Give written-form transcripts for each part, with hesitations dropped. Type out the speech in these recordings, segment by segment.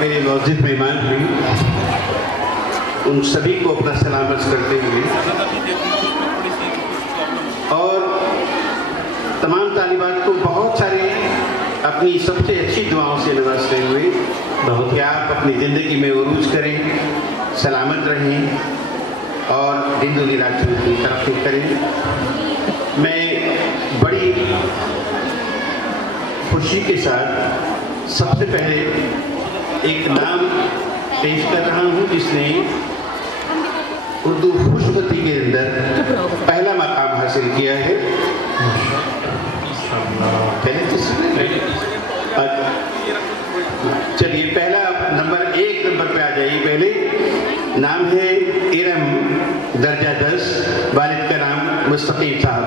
मेरे मौजूद मेहमान हुई, उन सभी को अपना सलाम अर्ज़ करते हुए और तमाम तालिबात को बहुत सारी अपनी सबसे अच्छी दुआओं से नवाजते हुए बहुत कि आप अपनी ज़िंदगी में उरूज करें, सलामत रहें और दिन दुनी रात की तरक्की करें। मैं बड़ी खुशी के साथ सबसे पहले एक नाम पेश कर रहा हूँ जिसने उर्दू खुशबती के अंदर पहला मकाम हासिल किया है। चलिए पहला नंबर 1 नंबर पे आ जाइए। पहले नाम है इरम, दर्जा 10, वालिद का नाम मुस्तकीम साहब,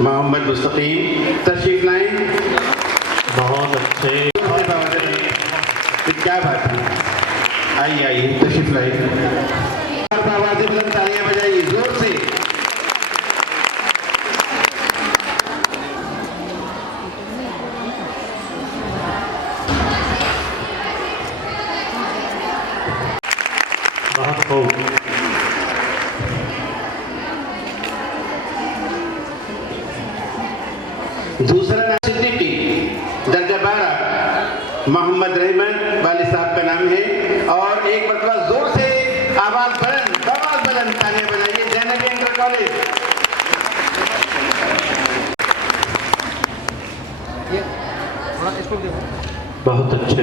मोहम्मद मुस्तकीम। तशरीफ लाएं। बहुत अच्छे, क्या बात है, आइए आइए तशरीफ लाइए। आवाज़ बुलंद तालियां बजाइए जोर से। बहुत खूब। दूसरा नाम सिद्दीकी, दर्जा 12, मोहम्मद रहमान वालिद साहब का नाम है। और एक मरतबा जोर से आवाज बुलंद तालियां बजाइए। Zainab inter college. बहुत अच्छे।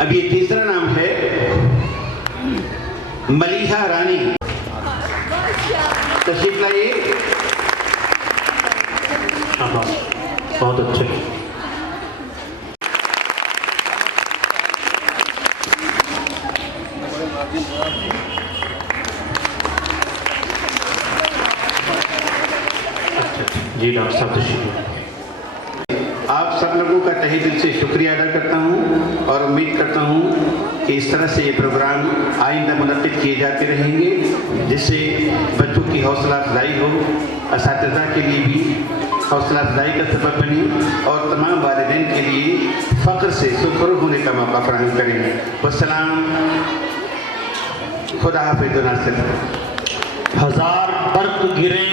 अब ये तीसरा नाम है मलीहा रानी। तशरीफ लाइए। बहुत अच्छे। जी डॉक्टर साहब तशरीफ। आप सब लोगों का तहे दिल से शुक्रिया अदा करता हूं और उम्मीद करता हूं कि इस तरह से ये प्रोग्राम आइंदा मुनक़्क़िद किए जाते रहेंगे जिससे बच्चों की हौसला अफजाई हो, असातिज़ा के लिए भी हौसला अफजाई का सबब बने और तमाम वालिदैन के लिए फ़ख्र से सुरखरू होने का मौका फराहम करें। वस्सलाम, खुदा हाफ़िज़। हजार बर्क़ गिरे